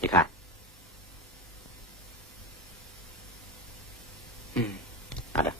你看，拿着。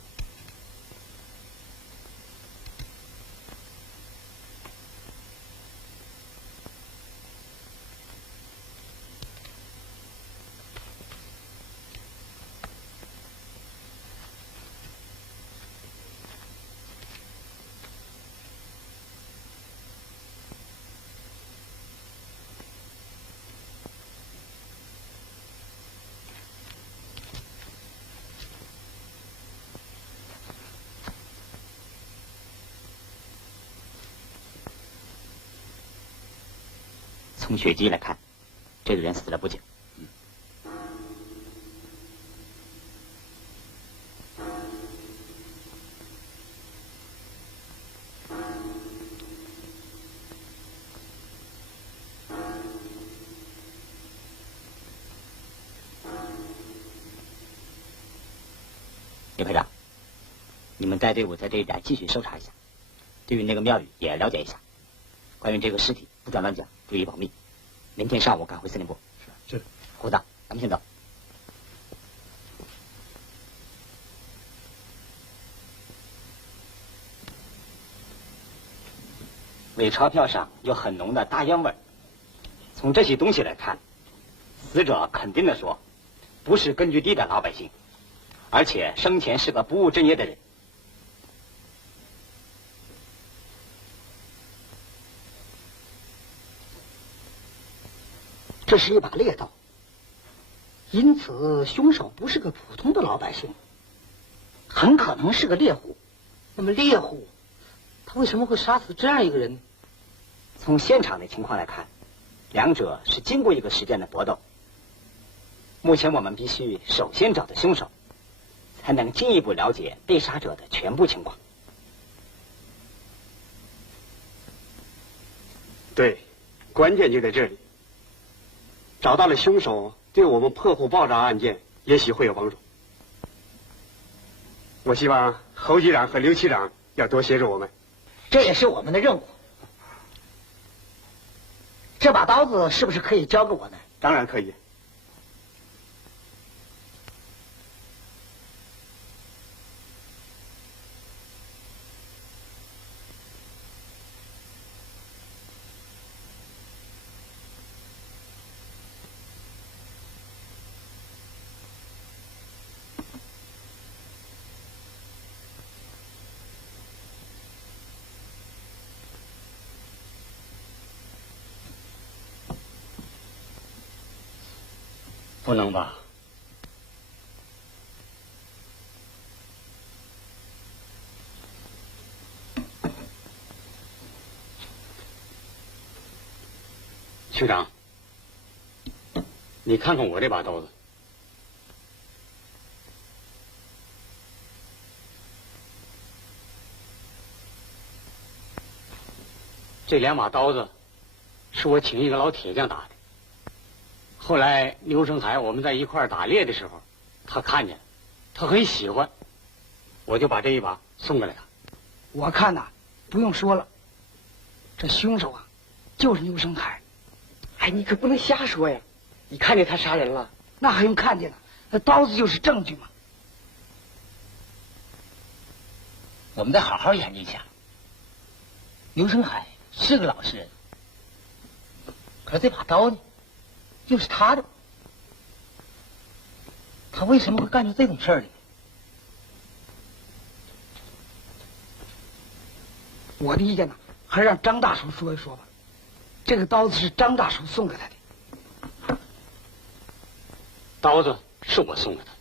从血迹来看，这个人死了不久。李排长，你们带队伍在这一带继续搜查一下，对于那个庙宇也了解一下。关于这个尸体，不准乱讲，注意保密。明天上午赶回司令部。是。股长，咱们先走。伪钞票上有很浓的大烟味儿。从这些东西来看，死者肯定的说，不是根据地的老百姓，而且生前是个不务正业的人。这是一把猎刀，因此凶手不是个普通的老百姓，很可能是个猎户。那么猎户，他为什么会杀死这样一个人呢？从现场的情况来看，两者是经过一个时间的搏斗。目前我们必须首先找到凶手，才能进一步了解被杀者的全部情况。对，关键就在这里。找到了凶手，对我们破获爆炸案件也许会有帮助。我希望侯局长和刘区长要多协助我们。这也是我们的任务。这把刀子是不是可以交给我呢？当然可以。不能吧？区长，你看看我这把刀子，这两把刀子是我请一个老铁匠打的。后来刘成海我们在一块儿打猎的时候，他看见了，他很喜欢，我就把这一把送给了他。我看呐，不用说了，这凶手啊，就是牛生海。哎，你可不能瞎说呀！你看见他杀人了？那还用看见呢？那刀子就是证据嘛。我们得好好研究一下。牛生海是个老实人，可是这把刀呢？又是他的，他为什么会干出这种事儿来？我的意见呢，还是让张大叔说一说吧。这个刀子是张大叔送给他的。刀子是我送给他的，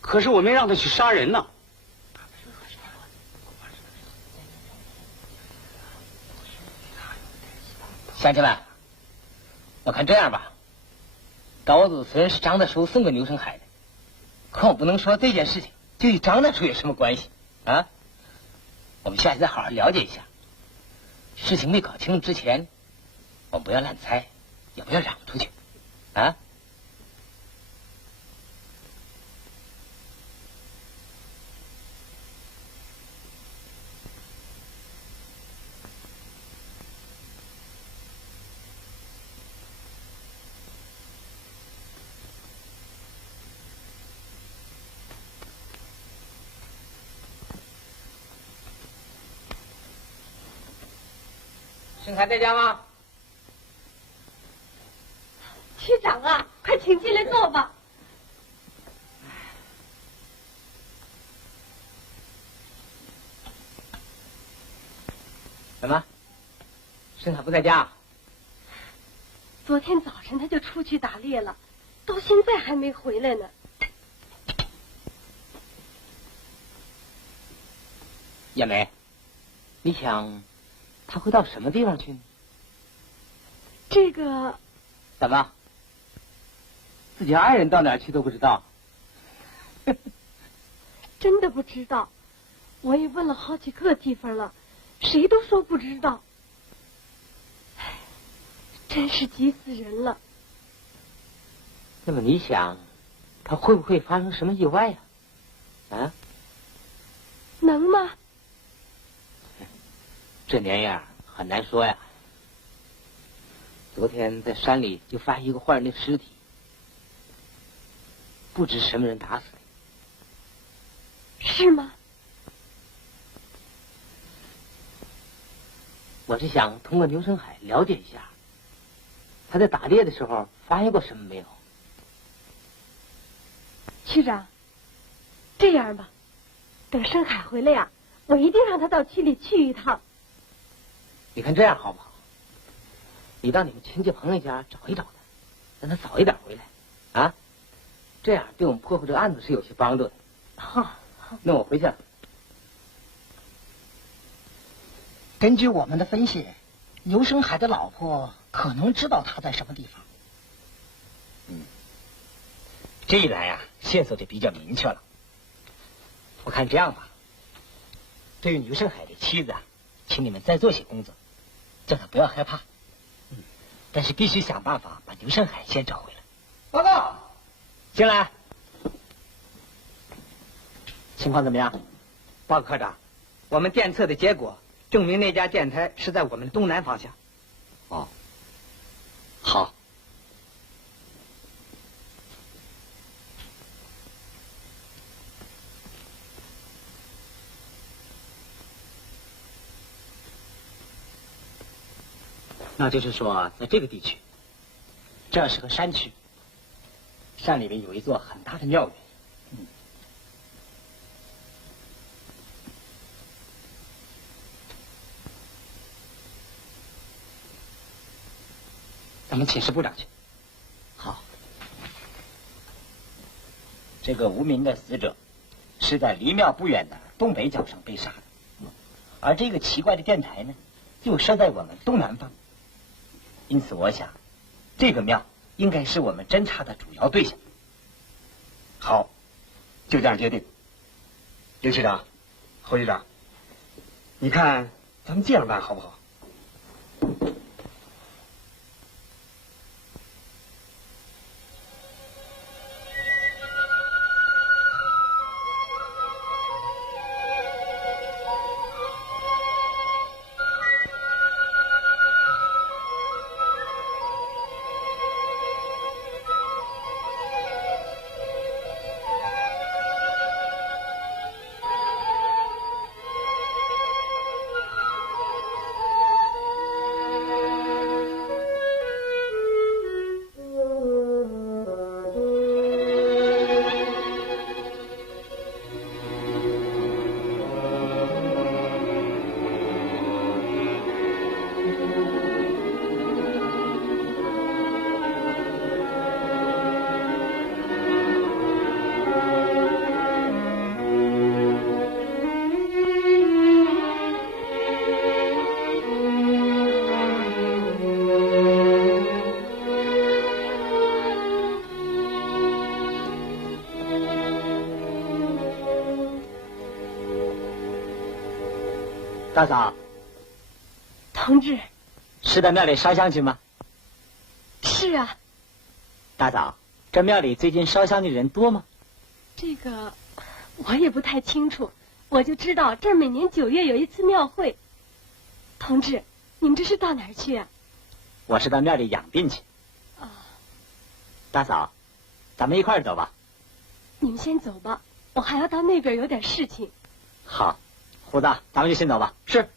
可是我没让他去杀人呢。乡亲们，我看这样吧，刀子虽然是张大叔送给牛生海的，可我不能说这件事情就与张大叔有什么关系啊。我们下去再好好了解一下。事情没搞清楚之前，我们不要乱猜，也不要嚷出去，啊。盛海在家吗？区长啊，快请进来坐吧。怎么？盛海不在家？昨天早晨他就出去打猎了，到现在还没回来呢。叶梅，你想他会到什么地方去呢？这个怎么？自己爱人到哪儿去都不知道？真的不知道，我也问了好几个地方了，谁都说不知道。唉，真是急死人了。那么你想，他会不会发生什么意外呀？啊？能吗？这年样很难说呀。昨天在山里就发现一个坏人的尸体，不知什么人打死的。是吗？我是想通过牛生海了解一下，他在打猎的时候发现过什么没有？区长，这样吧，等盛海回来呀，我一定让他到区里去一趟。你看这样好不好？你到你们亲戚朋友家找一找他，让他早一点回来，啊，这样对我们破获这个案子是有些帮助的。好，那我回去了。根据我们的分析，牛生海的老婆可能知道他在什么地方。这一来呀，线索就比较明确了。我看这样吧，对于牛生海的妻子啊，请你们再做些工作，叫他不要害怕。但是必须想办法把牛生海先找回来。报告，进来。情况怎么样？报告科长，我们电测的结果证明那家电台是在我们的东南方向。哦，好。那就是说，在这个地区，这是个山区，山里面有一座很大的庙宇。咱们请示部长去。好。这个无名的死者是在离庙不远的东北角上被杀的，而这个奇怪的电台呢，就设在我们东南方。因此，我想，这个庙应该是我们侦查的主要对象。好，就这样决定。刘局长，侯局长，你看咱们这样办好不好？大嫂，同志。是到庙里烧香去吗？是啊。大嫂，这庙里最近烧香的人多吗？这个我也不太清楚，我就知道这儿每年9月有一次庙会。同志，你们这是到哪儿去啊？我是到庙里养病去。啊。大嫂，咱们一块儿走吧。你们先走吧，我还要到那边有点事情。好，胡子，咱们就先走吧。是。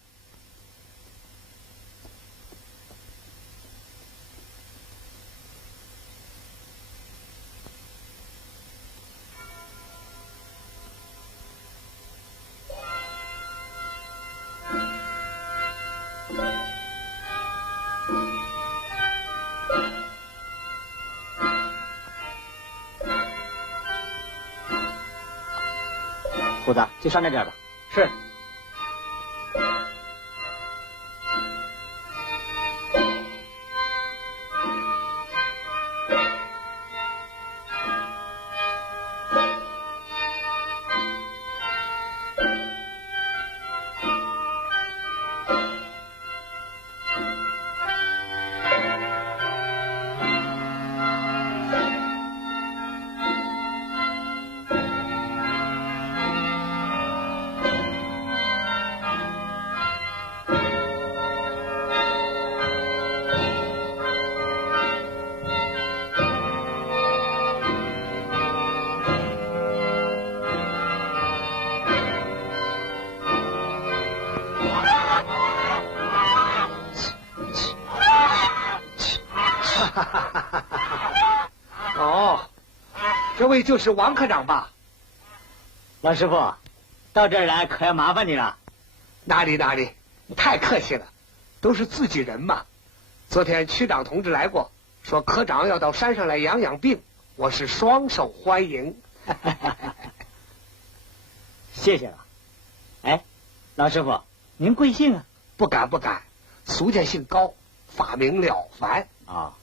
胡子，就上那边吧。是。哦，这位就是王科长吧？老师傅，到这儿来可要麻烦你了。哪里，你太客气了，都是自己人嘛。昨天区长同志来过，说科长要到山上来养病，我是双手欢迎。谢谢了。哎，老师傅，您贵姓啊？不敢，俗家姓高，法名了凡。啊。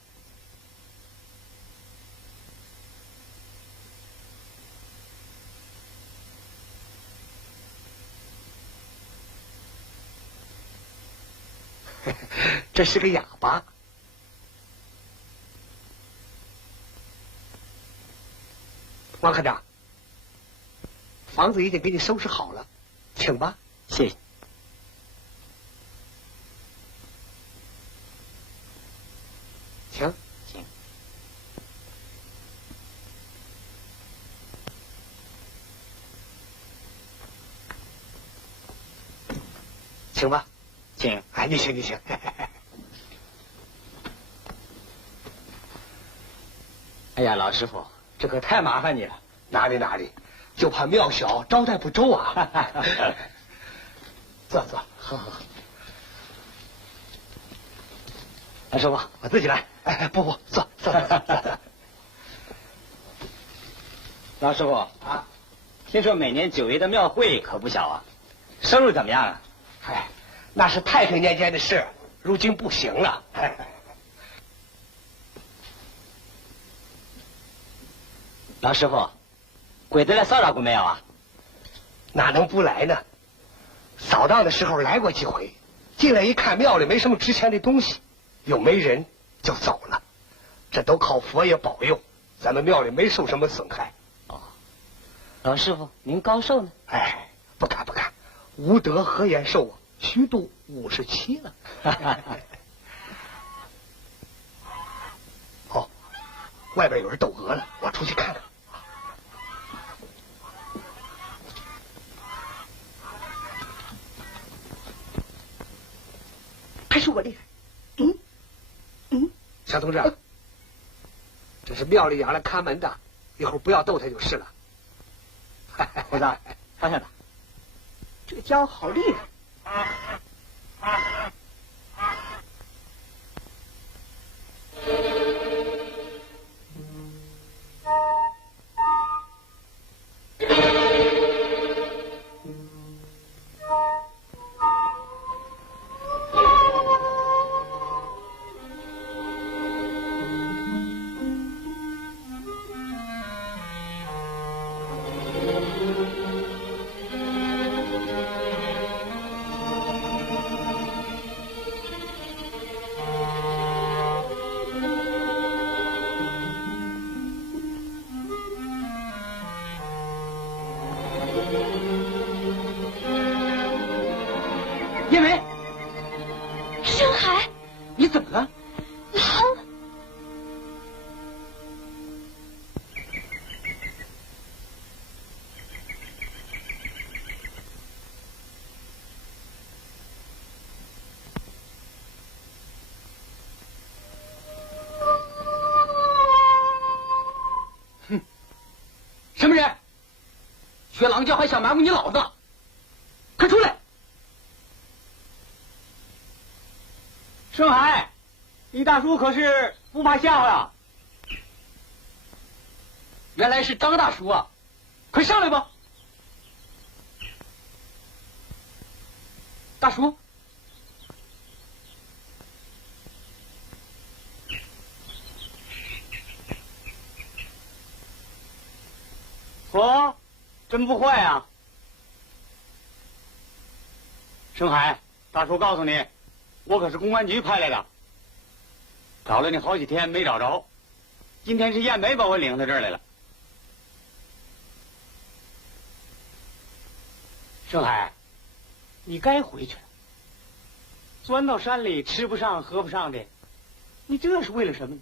这是个哑巴。王科长，房子已经给你收拾好了，请吧。谢谢。请。请吧。请。哎，你请。哎呀，老师傅，这可太麻烦你了。哪里，就怕庙小招待不周啊。坐。好。老师傅，我自己来。哎，不，坐。老师傅啊，听说每年9月的庙会可不小啊，收入怎么样啊？哎，那是太平年间的事，如今不行了。老师傅，鬼子来骚扰过没有啊？哪能不来呢？扫荡的时候来过几回，进来一看庙里没什么值钱的东西，又没人就走了。这都靠佛爷保佑，咱们庙里没受什么损害。哦，老师傅您高寿呢？哎，不敢，无德何言寿啊，虚度57了。哦，外边有人斗鹅了，我出去看看。还是我厉害。小同志，这是庙里养来看门的，一会儿不要逗他就是了。胡子，放下他。这个家伙好厉害。叶梅，深海，你怎么了？狼。什么人？学狼叫还想瞒过你老子？快出来！盛海，你大叔可是不怕吓唬呀？原来是张大叔啊！快上来吧，大叔。嚯，真不坏啊！盛海，大叔告诉你，我可是公安局派来的，找了你好几天没找着，今天是燕梅把我领到这儿来了。盛海，你该回去了。钻到山里吃不上喝不上的，你这是为了什么呢？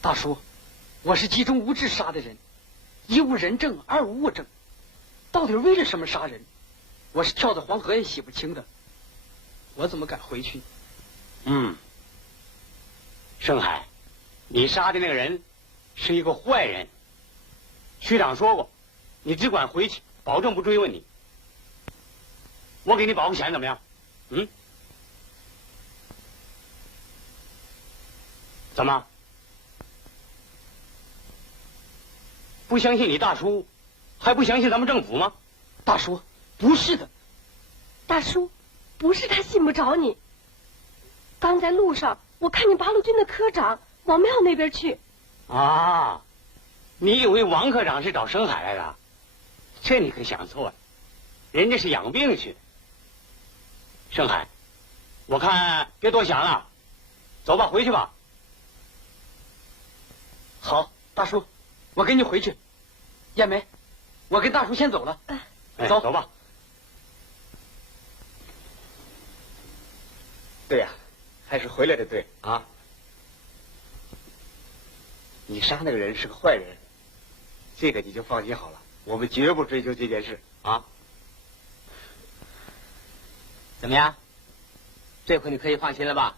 大叔，我是集中无智杀的人，一无人证，二无物证，到底为了什么杀人？我是跳到黄河也洗不清的，我怎么敢回去？盛海，你杀的那个人是一个坏人。区长说过，你只管回去，保证不追问你。我给你保个险，怎么样？怎么？不相信你大叔，还不相信咱们政府吗？大叔，不是的。大叔，不是他信不着你。刚在路上，我看见八路军的科长往庙那边去。啊，你以为王科长是找深海来的？这你可想错了，人家是养病去的。深海，我看别多想了，走吧，回去吧。好，大叔，我跟你回去。燕梅，我跟大叔先走了。走走吧。对呀，还是回来的对啊。你杀那个人是个坏人，这个你就放心好了，我们绝不追究这件事啊。怎么样？这回你可以放心了吧？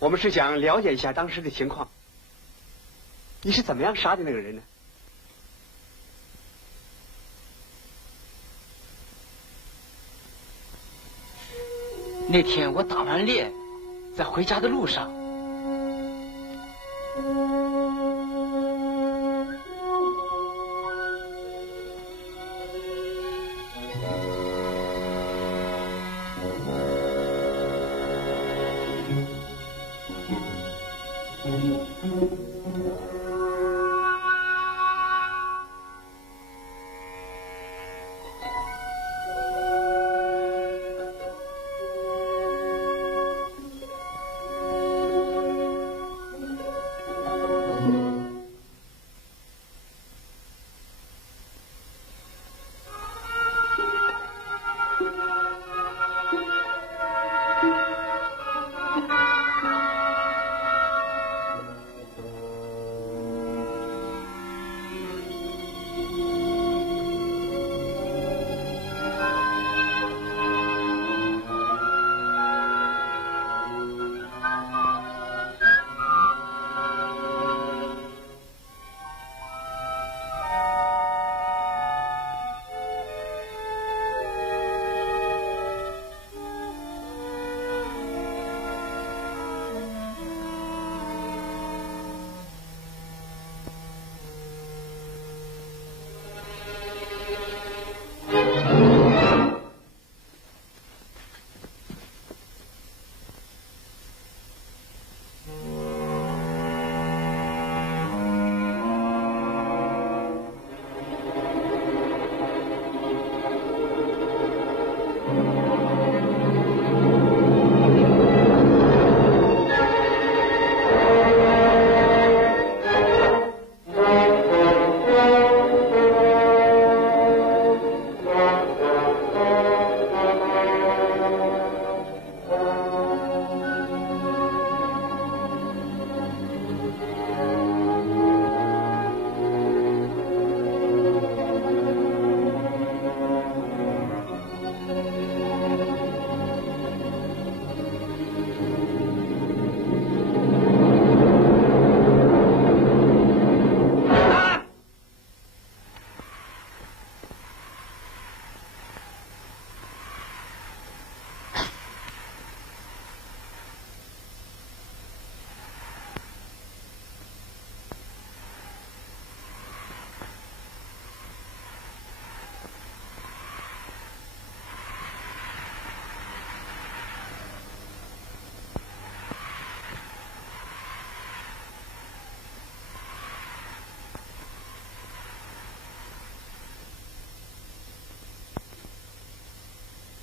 我们是想了解一下当时的情况。你是怎么样杀的那个人呢？那天我打完猎，在回家的路上，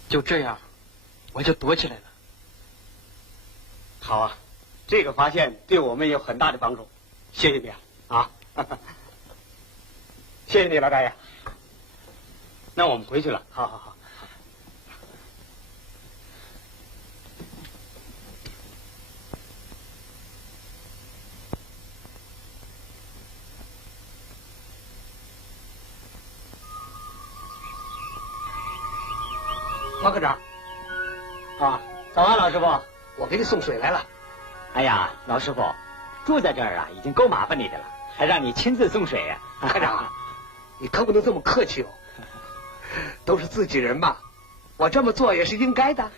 就这样，我就躲起来了。好啊，这个发现对我们有很大的帮助，谢谢你啊！谢谢你，老大爷。那我们回去了。好好好。王科长，啊，早安，老师傅。我给你送水来了。哎呀，老师傅，住在这儿啊，已经够麻烦你的了，还让你亲自送水呀、科长，你可不能这么客气哦。都是自己人嘛，我这么做也是应该的。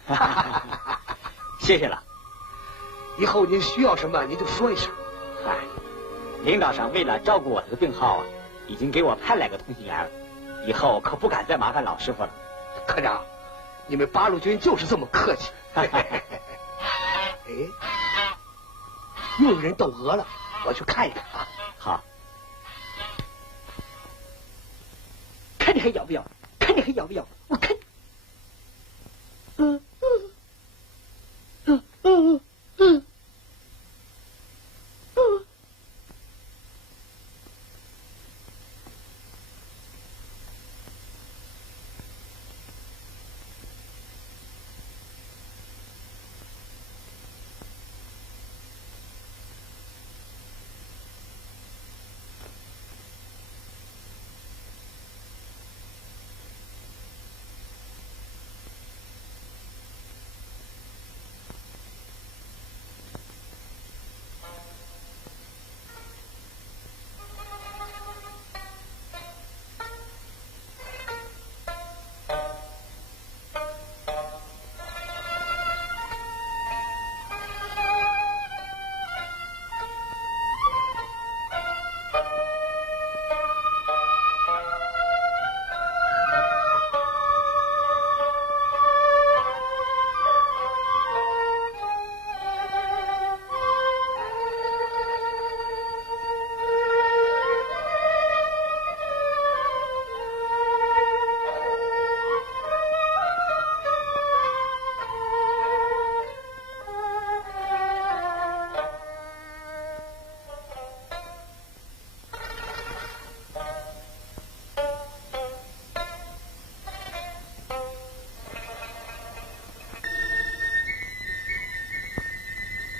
谢谢了。以后您需要什么，您就说一声。嗨，领导上为了照顾我这个病号啊，已经给我派来个通信员了，以后可不敢再麻烦老师傅了。科长，你们八路军就是这么客气。哎，又有人斗鹅了，我去看一看啊。好，看你还要不要？看你还要不要？我看。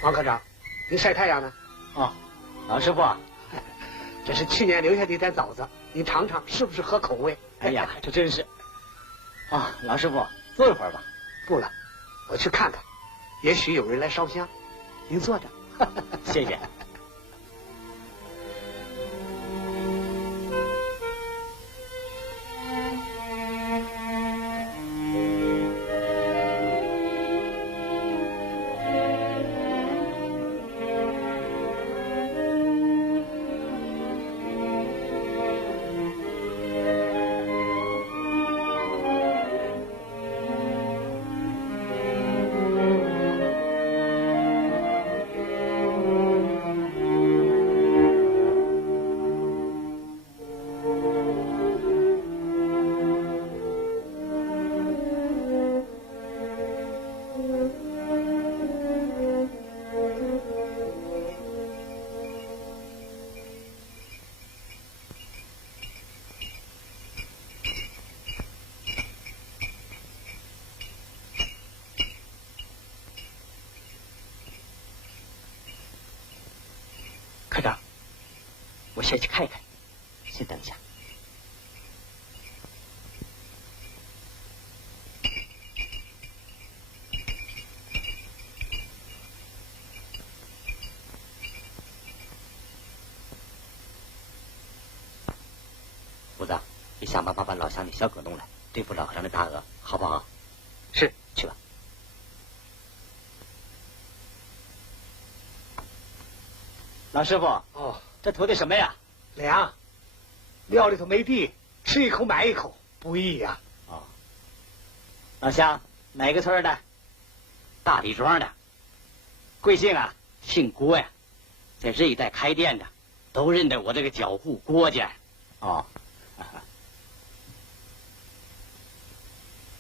王科长，您晒太阳呢？哦，老师傅，这是去年留下的一点枣子，您尝尝是不是合口味？哎呀，这真是。啊，老师傅，坐一会儿吧。不了，我去看看，也许有人来烧香。您坐着。谢谢。科长，我先去看一看，先等一下。武子，你想办法把老乡的小狗弄来，对付老和尚的大鹅，好不好？是，去吧。老师傅，哦，这图的什么呀？粮，料里头没地，吃一口买一口，不易呀。哦，老乡，哪个村的？大李庄的。贵姓啊？姓郭呀，在这一带开店的，都认得我这个脚户郭家。哦，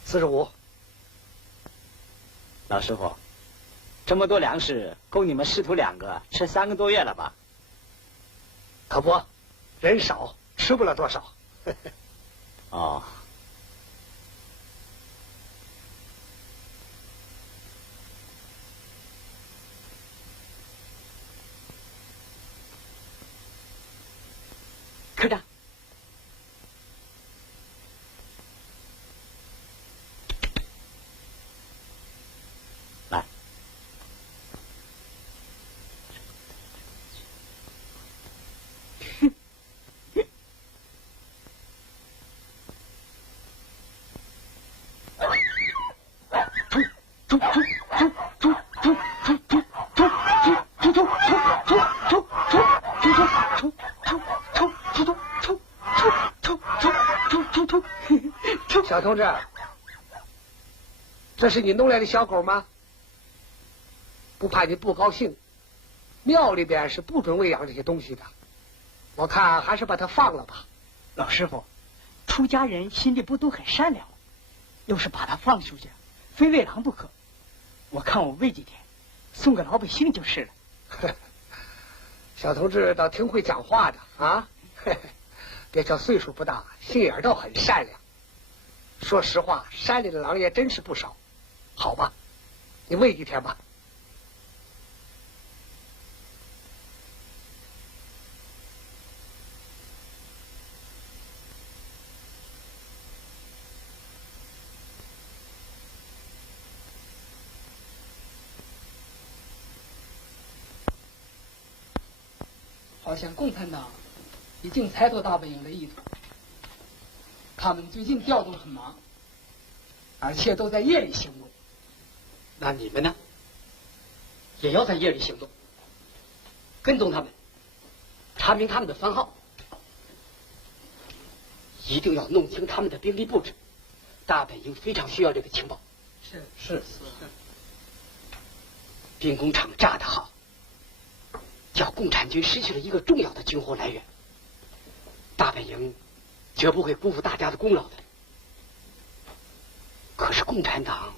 45，老师傅，这么多粮食够你们师徒2个吃3个多月了吧？可不，人少吃不了多少。哦。科长，来，小同志，这是你弄来的小狗吗？不怕你不高兴，庙里边是不准喂养这些东西的，我看还是把它放了吧。老师傅，出家人心里不都很善良吗？要是把它放出去，非喂狼不可。我看我喂几天，送给老百姓就是了。小同志倒挺会讲话的啊！别瞧岁数不大，心眼倒很善良。说实话，山里的狼也真是不少。好吧，你喂几天吧。好像共产党已经猜到大本营的意图，他们最近调动很忙，而且都在夜里行动。那你们呢？也要在夜里行动，跟踪他们，查明他们的番号，一定要弄清他们的兵力布置。大本营非常需要这个情报。是。兵工厂炸得好，叫共产军失去了一个重要的军火来源。大本营绝不会辜负大家的功劳的。可是共产党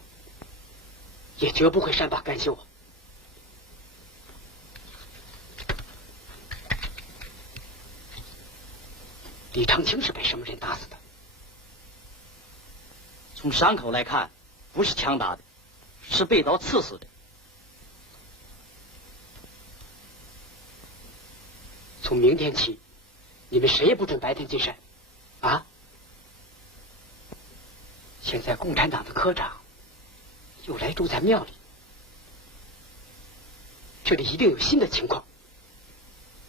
也绝不会善罢甘休啊！李长青是被什么人打死的？从伤口来看，不是枪打的，是被刀刺死的。从明天起，你们谁也不准白天进山，啊！现在共产党的科长又来住在庙里，这里一定有新的情况。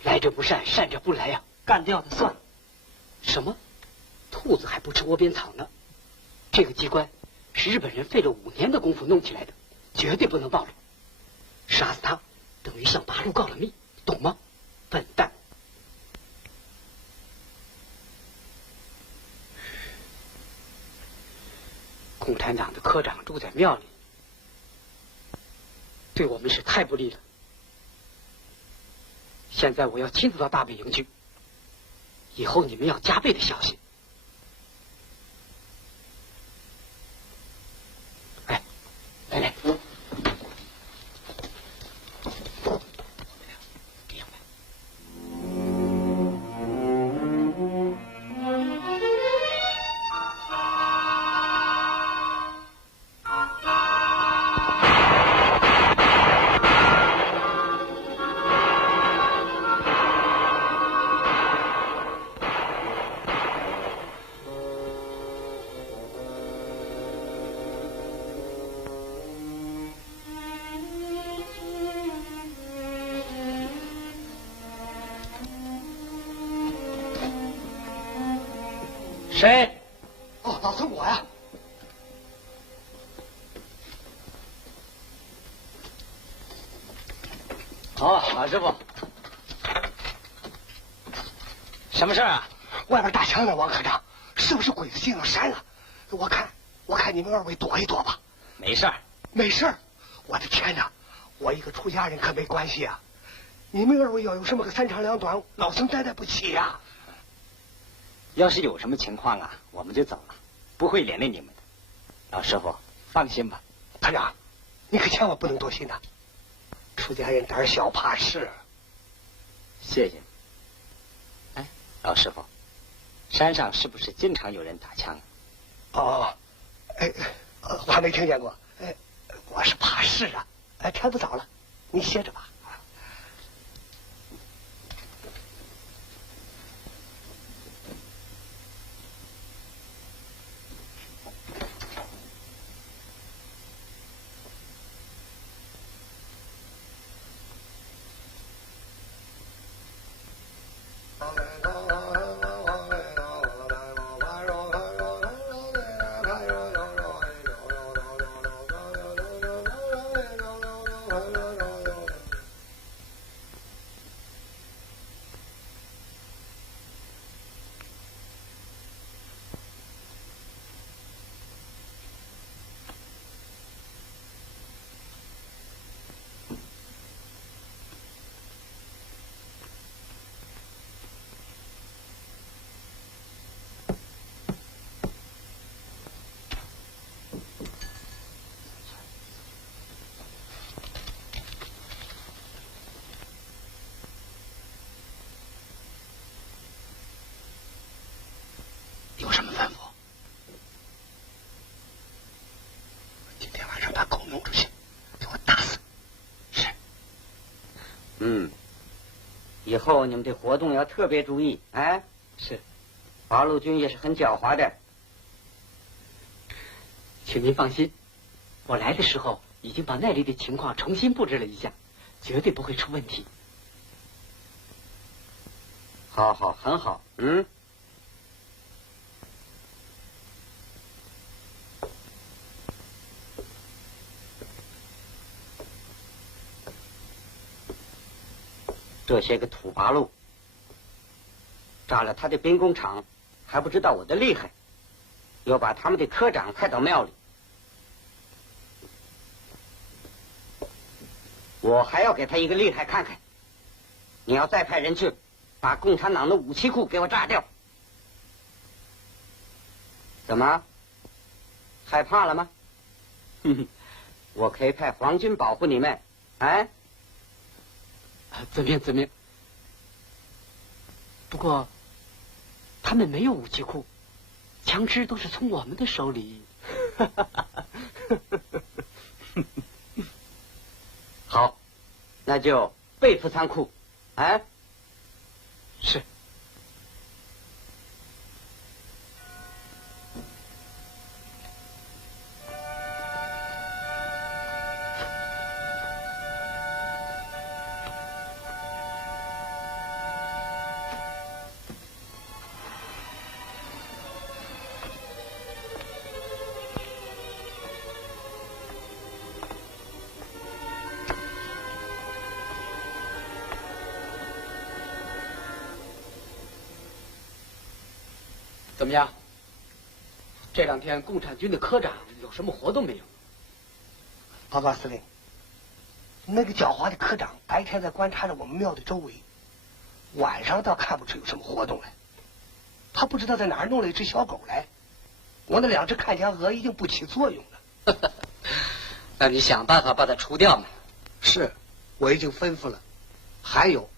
来者不善，善者不来呀！干掉他算了。什么？兔子还不吃窝边草呢？这个机关是日本人费了5年的功夫弄起来的，绝对不能暴露。杀死他等于向八路告了密，懂吗？笨蛋！共产党的科长住在庙里，对我们是太不利了。现在我要亲自到大本营去，以后你们要加倍的小心。哎，来，这样来。谁？哦，老孙我呀。哦，老师傅，什么事啊？外边打枪呢，王科长，是不是鬼子进了山了？我看你们二位躲一躲吧。没事儿。没事儿？我的天哪！我一个出家人可没关系啊。你们二位要有什么个3长2短，老孙担待不起呀。要是有什么情况啊，我们就走了，不会连累你们的。老师傅，放心吧。团长，你可千万不能多心呐。出家人胆小怕事。谢谢你。哎，老师傅，山上是不是经常有人打枪？哦，哎，我还没听见过。哎，我是怕事啊。哎，天不早了，你歇着吧。有什么吩咐？今天晚上把狗弄出去，给我打死。是。以后你们对活动要特别注意。哎，是。八路军也是很狡猾的。请您放心，我来的时候已经把那里的情况重新布置了一下，绝对不会出问题。好好，很好。这些个土八路炸了他的兵工厂，还不知道我的厉害，又把他们的科长派到庙里，我还要给他一个厉害看看。你要再派人去把共产党的武器库给我炸掉。怎么害怕了吗？我可以派皇军保护你们。哎，怎么样？不过他们没有武器库，枪支都是从我们的手里。好，那就背负仓库。哎，是。怎么样？这两天共产军的科长有什么活动没有？报告司令，那个狡猾的科长白天在观察着我们庙的周围，晚上倒看不出有什么活动来。他不知道在哪儿弄了一只小狗来，我那2只看家鹅已经不起作用了。那你想办法把它除掉嘛？是，我已经吩咐了。还有，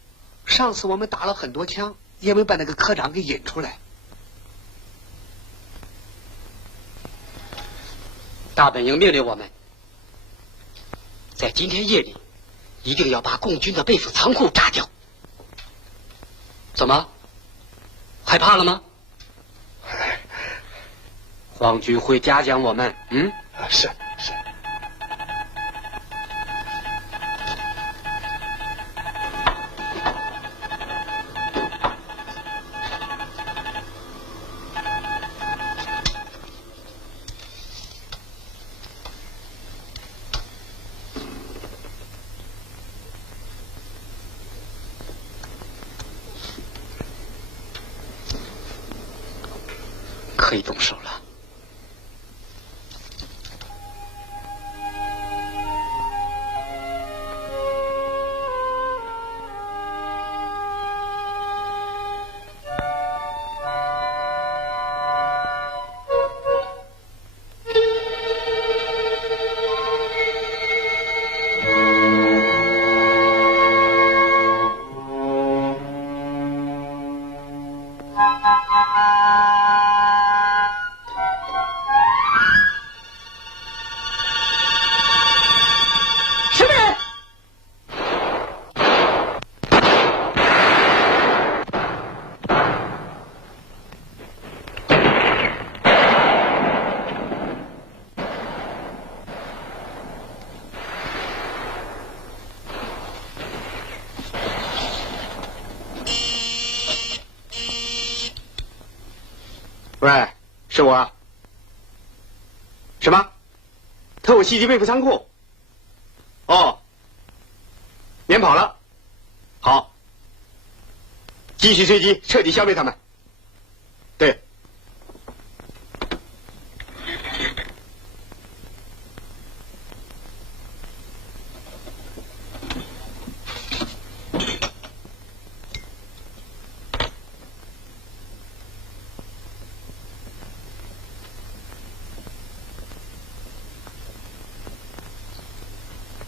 上次我们打了很多枪，也没把那个科长给引出来。大本营命令我们，在今天夜里，一定要把共军的被俘仓库炸掉。怎么？害怕了吗？皇军会嘉奖我们。是。可以动手了。什么人？喂，是我。什么？特务袭击背负仓库？哦，撵跑了。好，继续追击，彻底消灭他们。对。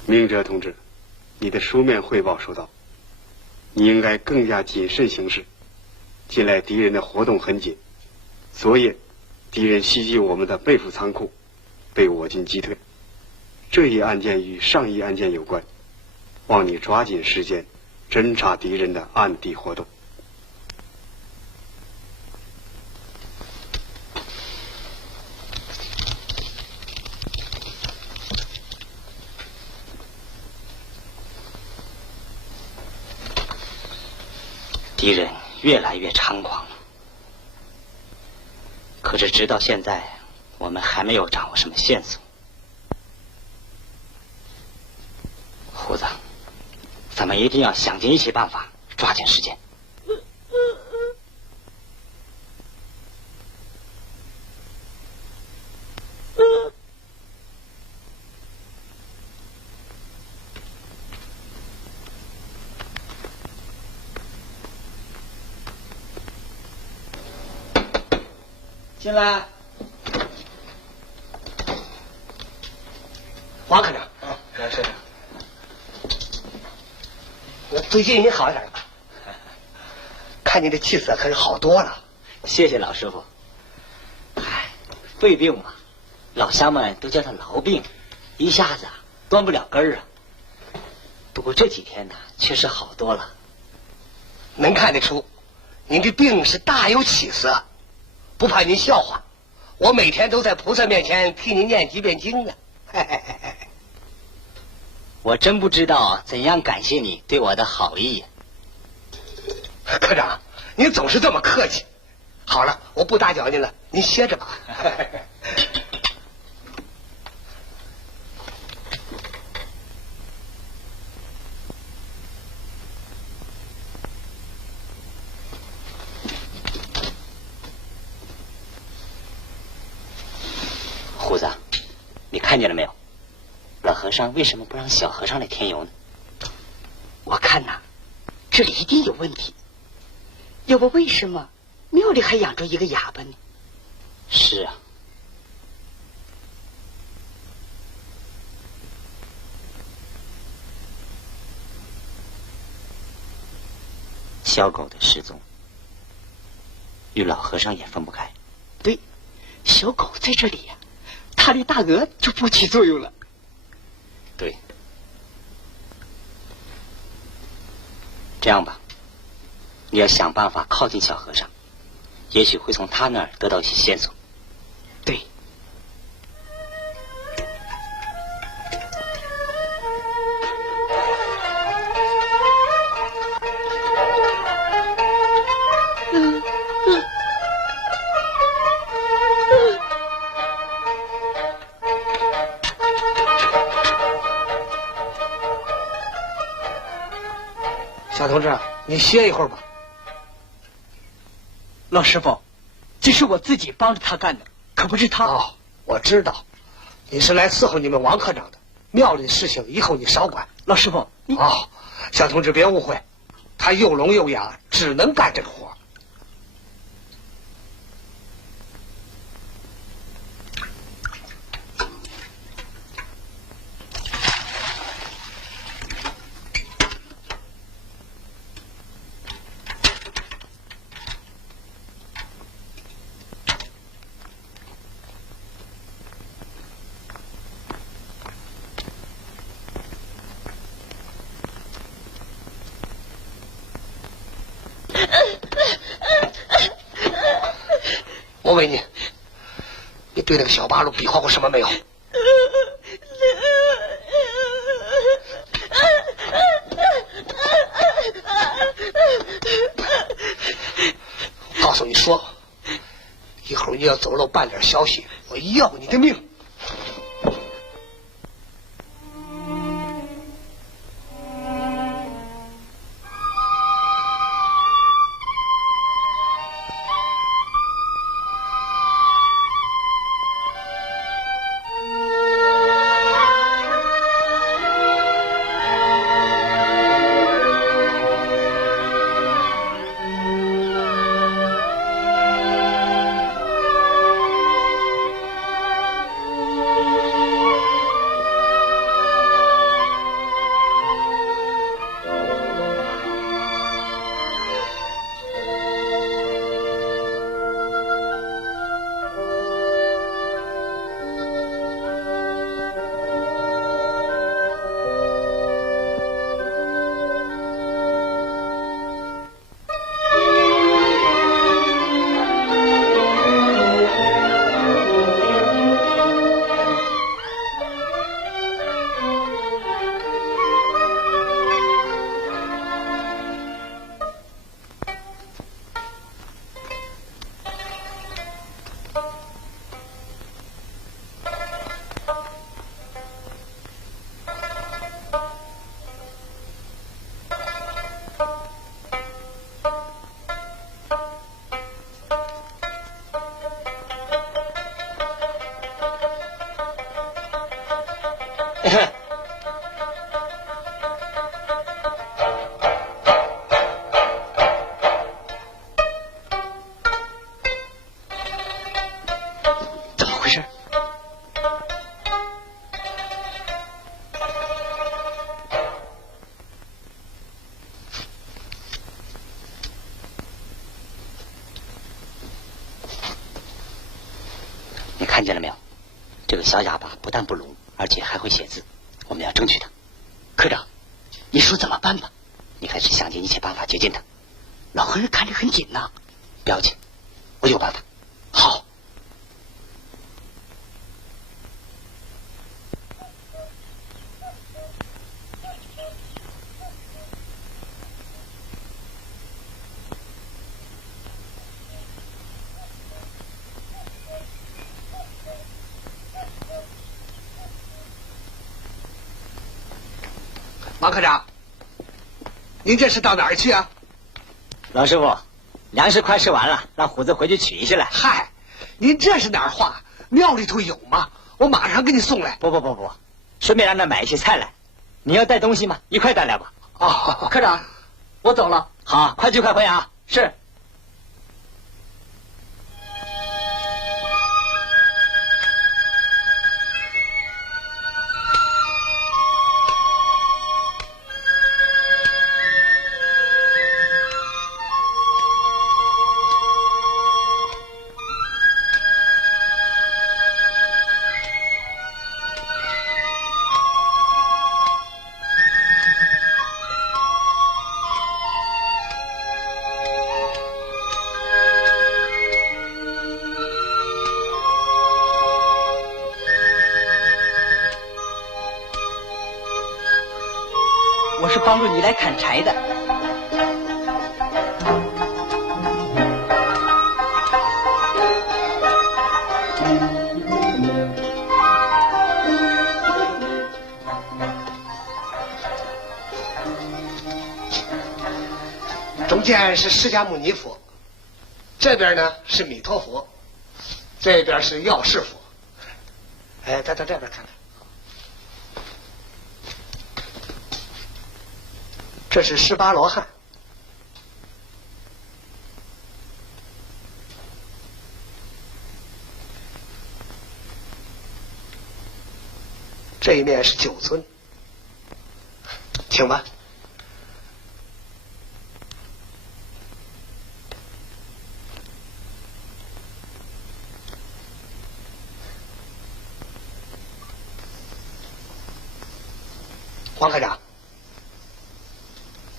明哲同志，你的书面汇报收到，你应该更加谨慎行事。近来敌人的活动很紧，昨夜敌人袭击我们的备府仓库，被我军击退。这一案件与上一案件有关，望你抓紧时间侦查敌人的暗地活动。敌人越来越猖狂了，可是直到现在，我们还没有掌握什么线索。胡子，咱们一定要想尽一切办法，抓紧时间。进来，王科长。是。最近你好一点了吧？看你的气色可是好多了。谢谢老师傅。唉，肺病嘛，老乡们都叫他痨病，一下子断不了根儿啊。不过这几天呢，确实好多了。能看得出，您的病是大有起色。不怕您笑话，我每天都在菩萨面前替您念几遍经呢。我真不知道怎样感谢你对我的好意。科长，您总是这么客气。好了，我不打搅您了，您歇着吧。胡子，你看见了没有？老和尚为什么不让小和尚来添油呢？我看呐，这里一定有问题。要不为什么庙里还养着一个哑巴呢？是啊。小狗的失踪，与老和尚也分不开。对，小狗在这里呀，他的大鹅就不起作用了。对。这样吧，你要想办法靠近小和尚，也许会从他那儿得到一些线索。对。小同志，你歇一会儿吧。老师傅，这是我自己帮着他干的，可不是他。哦，我知道，你是来伺候你们王科长的。庙里的事情以后你少管。老师傅，你哦，小同志别误会，他又聋又哑，只能干这个活。我问你，你对那个小八路比划过什么没有？我告诉你说，一会儿你要走漏半点消息，我要你的命。看见了没有？这个小哑巴不但不聋，而且还会写字。我们要争取他。科长，你说怎么办吧？你还是想尽一切办法接近他。老和尚看着很紧呐。不要紧，我有办法。好。王科长，您这是到哪儿去啊？老师傅，粮食快吃完了，让虎子回去取一些来。嗨，您这是哪儿话？庙里头有吗？我马上给你送来。不，顺便让他买一些菜来。你要带东西吗？一块带来吧。哦，科长，我走了。好，快去快回啊。是。我是帮助你来砍柴的。中间是释迦牟尼佛，这边呢是弥陀佛，这边是药师佛。哎，再到这边看看。这是18罗汉，这一面是9尊，请吧。王科长。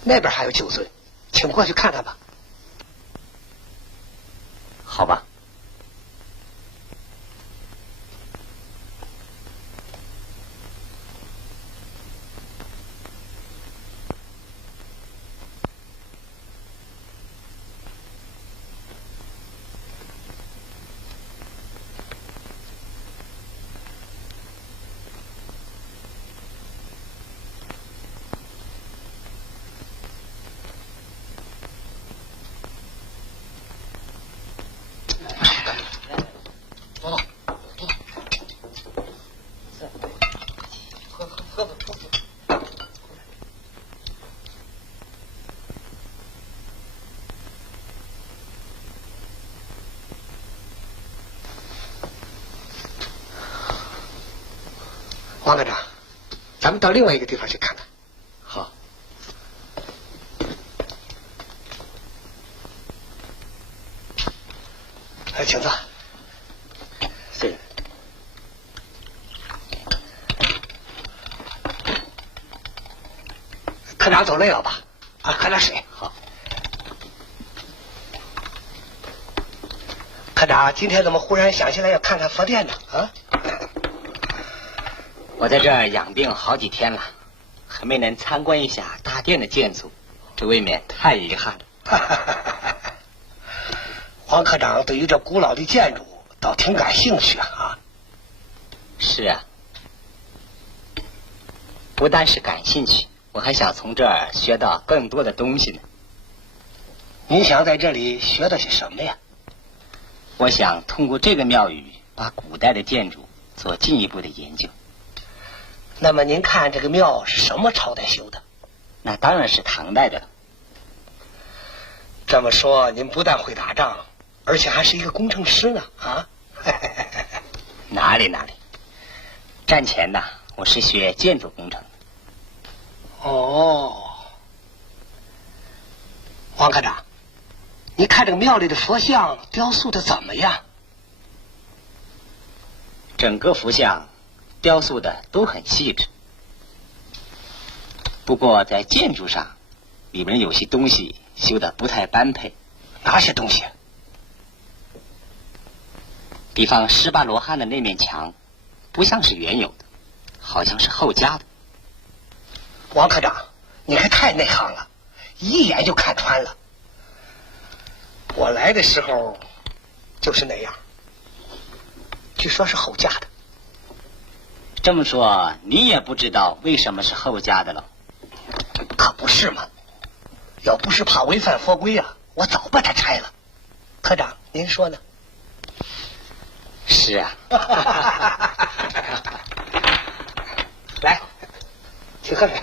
那边还有9尊，请过去看看吧。好吧。王科长，咱们到另外一个地方去看看。好。来，请坐。谢谢。科长走累了吧？啊，喝点水。好。科长，今天怎么忽然想起来要看看佛殿呢？啊？我在这儿养病好几天了，还没能参观一下大殿的建筑，这未免太遗憾了。黄科长对于这古老的建筑倒挺感兴趣啊。是啊，不但是感兴趣，我还想从这儿学到更多的东西呢。您想在这里学的是什么呀？我想通过这个庙宇，把古代的建筑做进一步的研究。那么您看这个庙是什么朝代修的？那当然是唐代的了。这么说，您不但会打仗，而且还是一个工程师呢啊！哪里，战前呢，我是学建筑工程的。哦，王科长，你看这个庙里的佛像雕塑的怎么样？整个佛像雕塑的都很细致，不过在建筑上，里面有些东西修的不太般配。哪些东西？比方18罗汉的那面墙，不像是原有的，好像是后加的。王科长，你可太内行了，一眼就看穿了。我来的时候就是那样，据说是后加的。这么说，你也不知道为什么是后加的了？可不是嘛！要不是怕违反佛规啊，我早把它拆了。科长，您说呢？是啊。来，请喝水。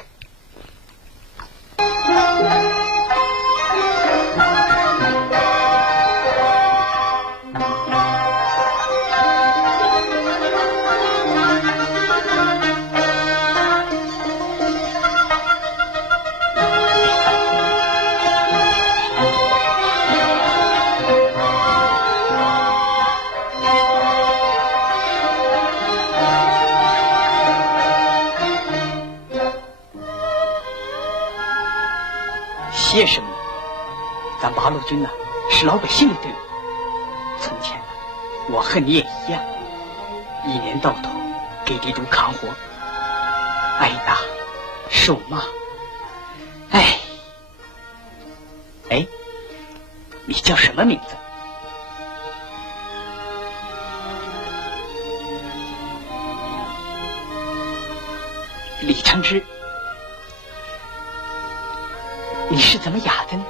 谢什么呢？咱八路军呢是老百姓的队伍。从前呢，我和你也一样，一年到头给地主扛活，挨打、受骂。哎，你叫什么名字？李承之。你是怎么哑的呢？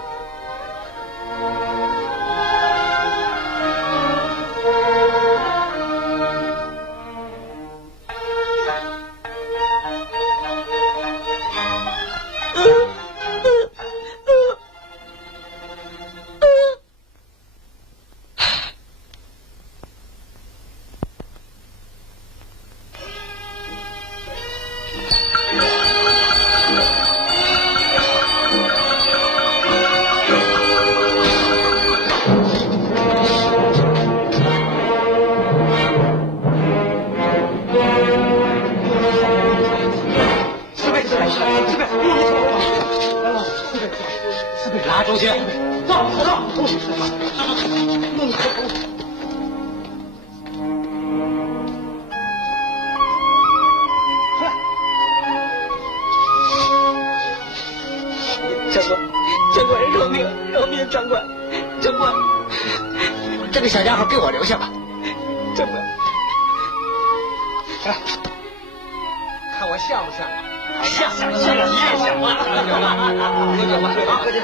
拉周杰，到。长官，饶命！长官，这个小家伙给我留下吧。长官，来，看我像不像？像，你也像。喝酒。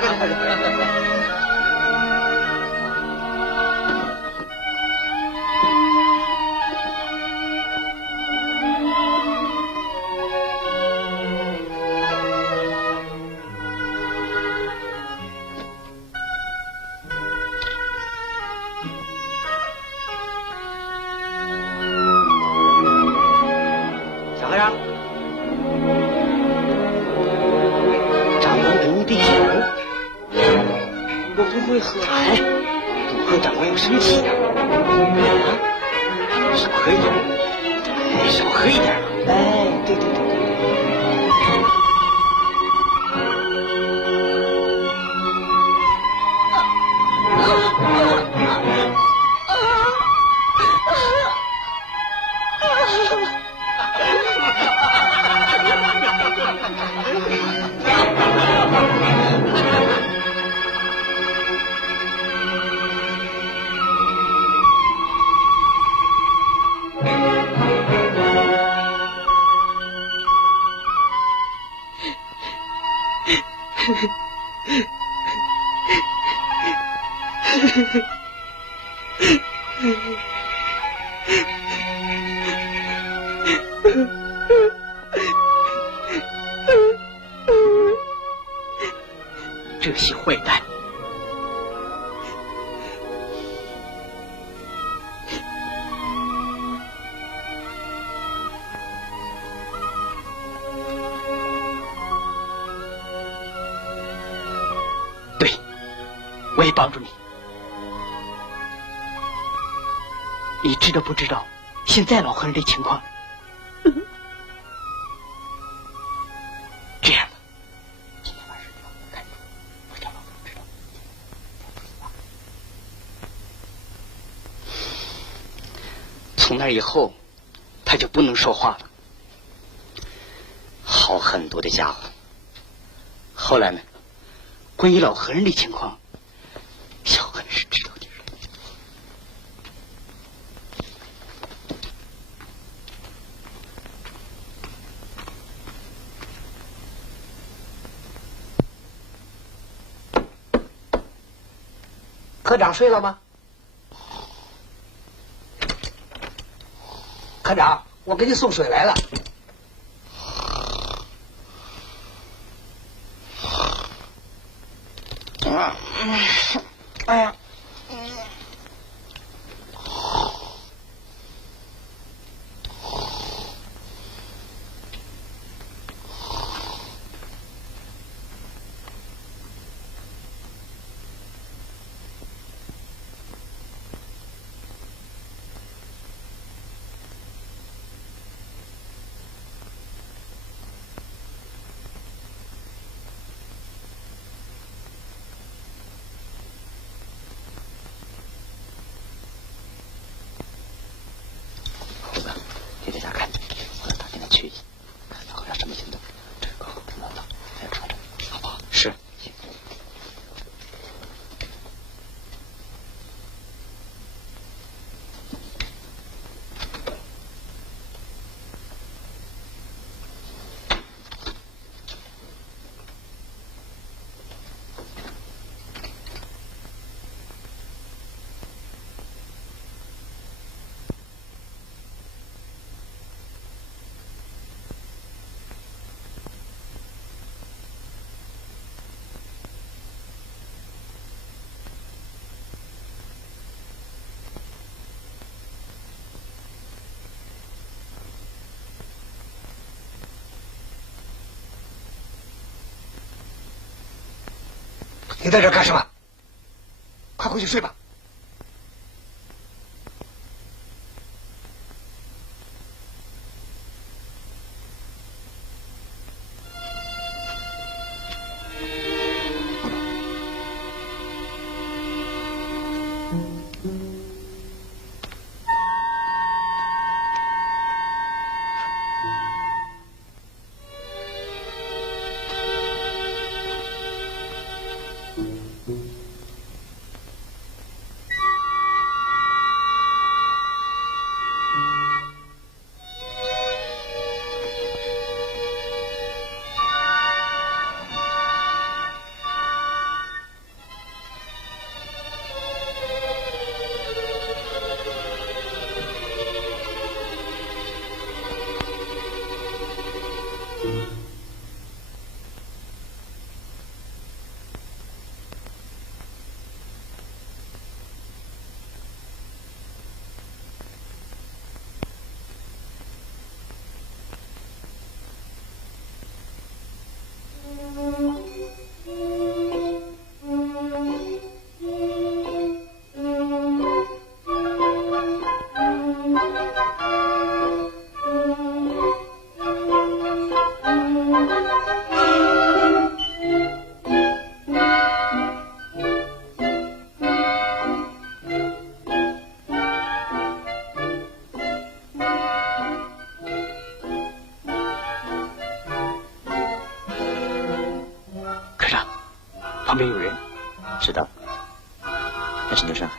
小和尚。会喝。哎，不会长官要生气呀！啊，少喝一点，哎，少喝一点吧。哎，对对对。这些坏蛋！对，我也帮助你。你知道不知道现在老和人的情况？这样吧，今天晚上你把我看住，不叫老和人知道。从那以后，他就不能说话了。好狠毒的家伙！后来呢？关于老和人的情况，小和人是知道点儿。科长睡了吗？科长，我给你送水来了。哎呀，猴子，你在家看着，我要打电话去，看老和尚什么行动。这个狗不能打，还要抓着，好不好？是。你在这干什么？快回去睡吧。那是牛生海。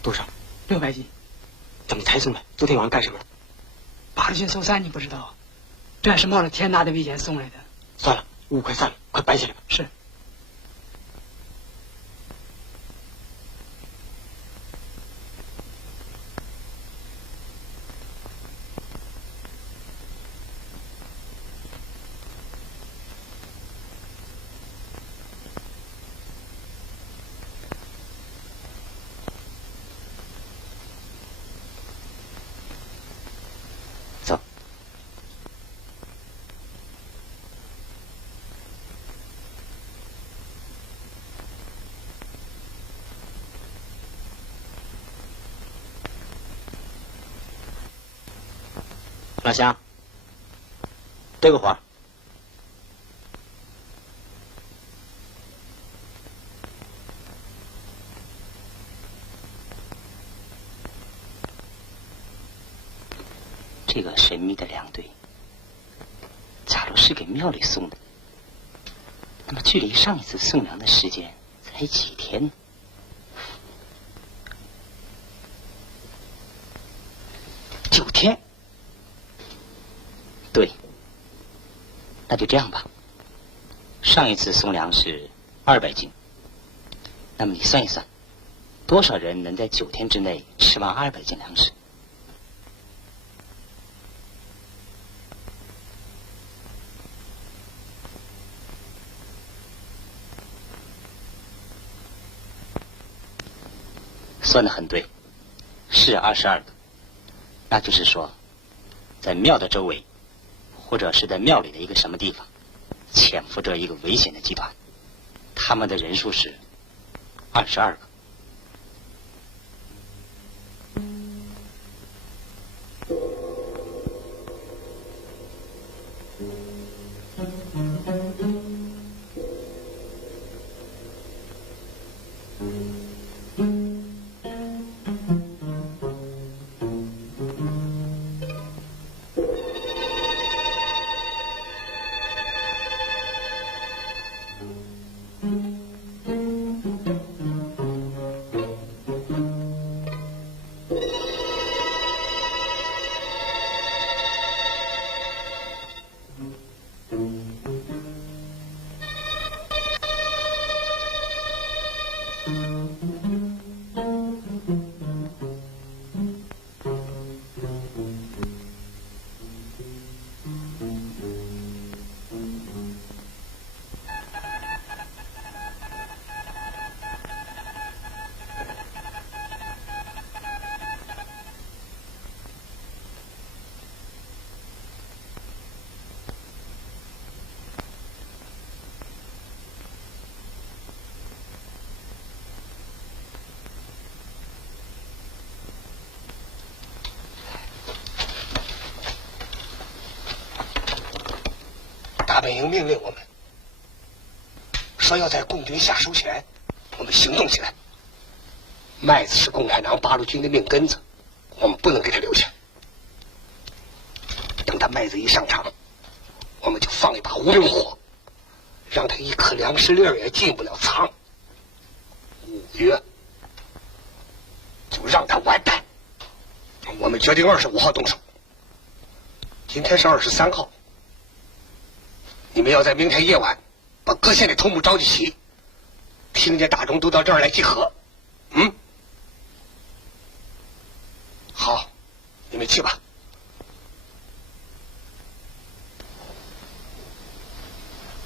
多少？600斤。怎么才送来？昨天晚上干什么了？八路军送伞你不知道，这是冒着天大的危险送来的。算了，5快散了，快搬下来吧。是。老乡，对个活儿。这个神秘的粮队，假如是给庙里送的，那么距离上一次送粮的时间才几天呢？9天。对，那就这样吧。上一次送粮是200斤，那么你算一算，多少人能在9天之内吃完200斤粮食？算得很对，是22个。那就是说，在庙的周围，或者是在庙里的一个什么地方，潜伏着一个危险的集团，他们的人数是22个。大本营命令我们说，要在共军下手前，我们行动起来。麦子是共产党八路军的命根子，我们不能给他留下。等他麦子一上场，我们就放一把无名火，让他一颗粮食粒也进不了仓。5月就让他完蛋。我们决定25号动手。今天是23号。你们要在明天夜晚把各县的头目召集齐，听见大钟都到这儿来集合。你们去吧。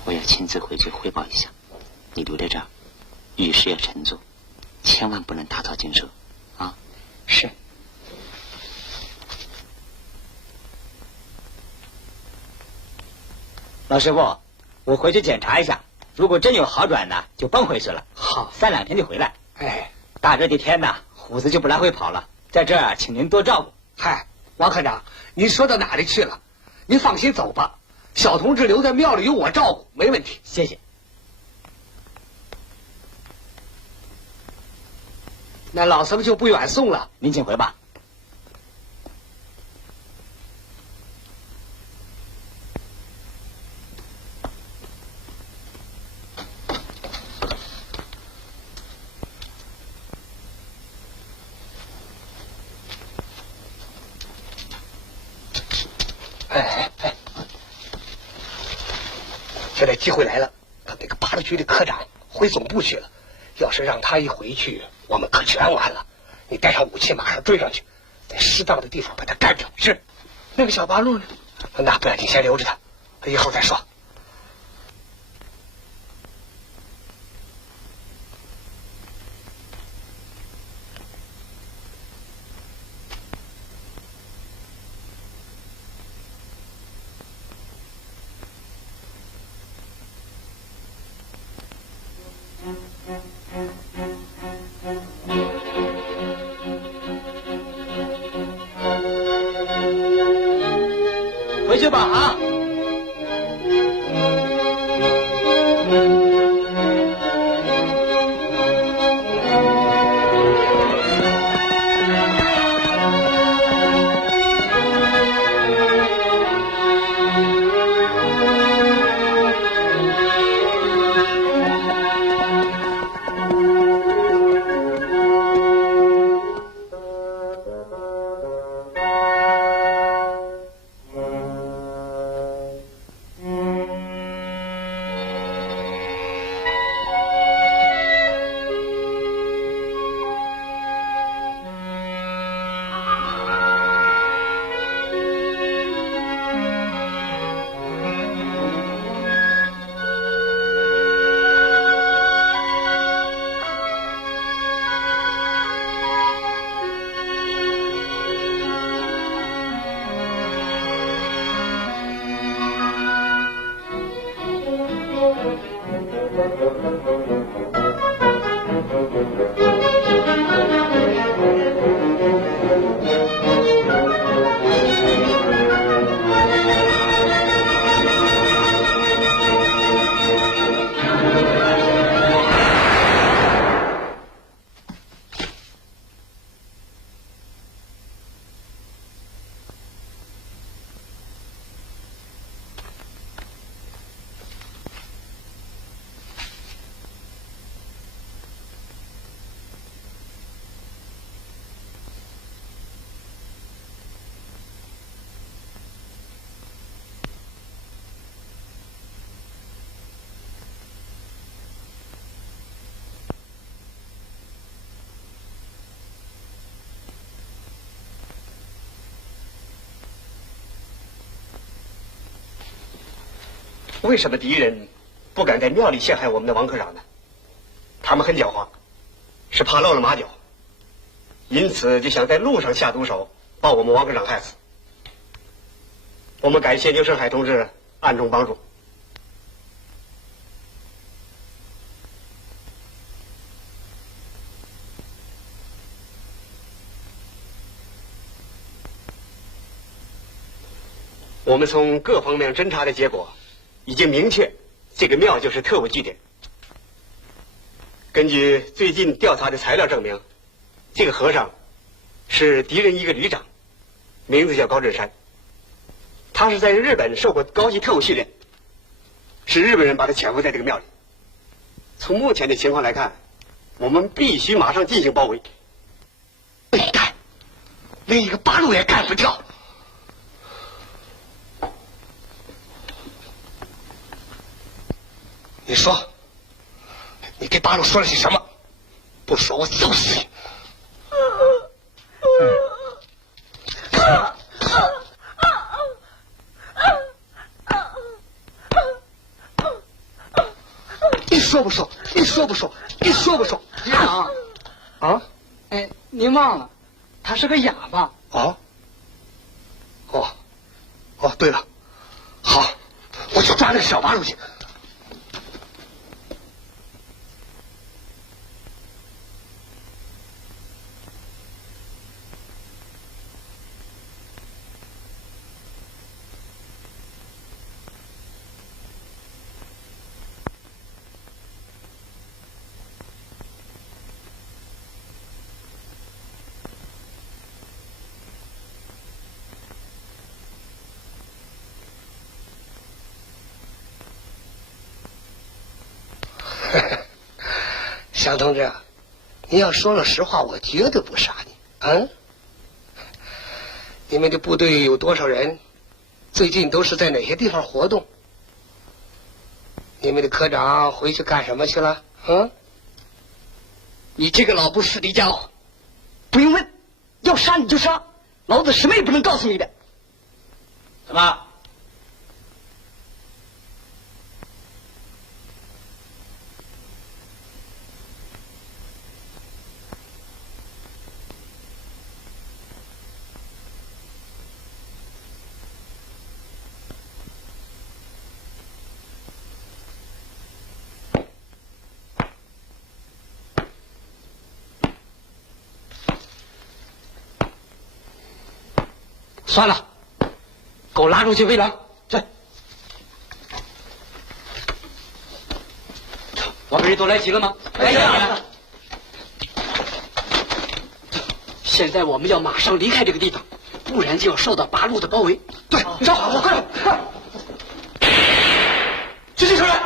我要亲自回去汇报一下，你留在这儿，遇事要沉着，千万不能打草惊蛇，啊？是。老师傅，我回去检查一下，如果真有好转呢，就搬回去了。好，3、2天就回来。哎，大热的天呢，虎子就不来回跑了，在这儿请您多照顾。嗨，王科长，您说到哪里去了？您放心走吧，小同志留在庙里有我照顾，没问题。谢谢。那老僧就不远送了，您请回吧。现在机会来了，那个八路局的科长回总部去了，要是让他一回去，我们可全完了。你带上武器，马上追上去，在适当的地方把他干掉。是，那个小八路呢？那不要紧，先留着他，以后再说。回去吧啊！为什么敌人不敢在庙里陷害我们的王科长呢？他们很狡猾，是怕露了马脚，因此就想在路上下毒手，把我们王科长害死。我们感谢牛胜海同志暗中帮助。我们从各方面侦查的结果，已经明确这个庙就是特务据点。根据最近调查的材料证明，这个和尚是敌人一个旅长，名字叫高振山。他是在日本受过高级特务训练，是日本人把他潜伏在这个庙里。从目前的情况来看，我们必须马上进行包围。笨蛋，连一个八路也干不掉。你说，你给八路说了些什么？不说我揍死你！说不说？你说不说？你说不说？局长，啊？哎，您忘了，他是个哑巴。哦，对了，好，我去抓那个小八路去。蒋同志，你要说了实话，我绝对不杀你。嗯，你们的部队有多少人？最近都是在哪些地方活动？你们的科长回去干什么去了？嗯？你这个老不识的家伙，不用问，要杀你就杀，老子什么也不能告诉你的。怎么？算了，给我拉出去喂狼。这，我们人都来齐了吗？来齐了。现在我们要马上离开这个地方，不然就要受到八路的包围。对，走，快点，快！举起手来！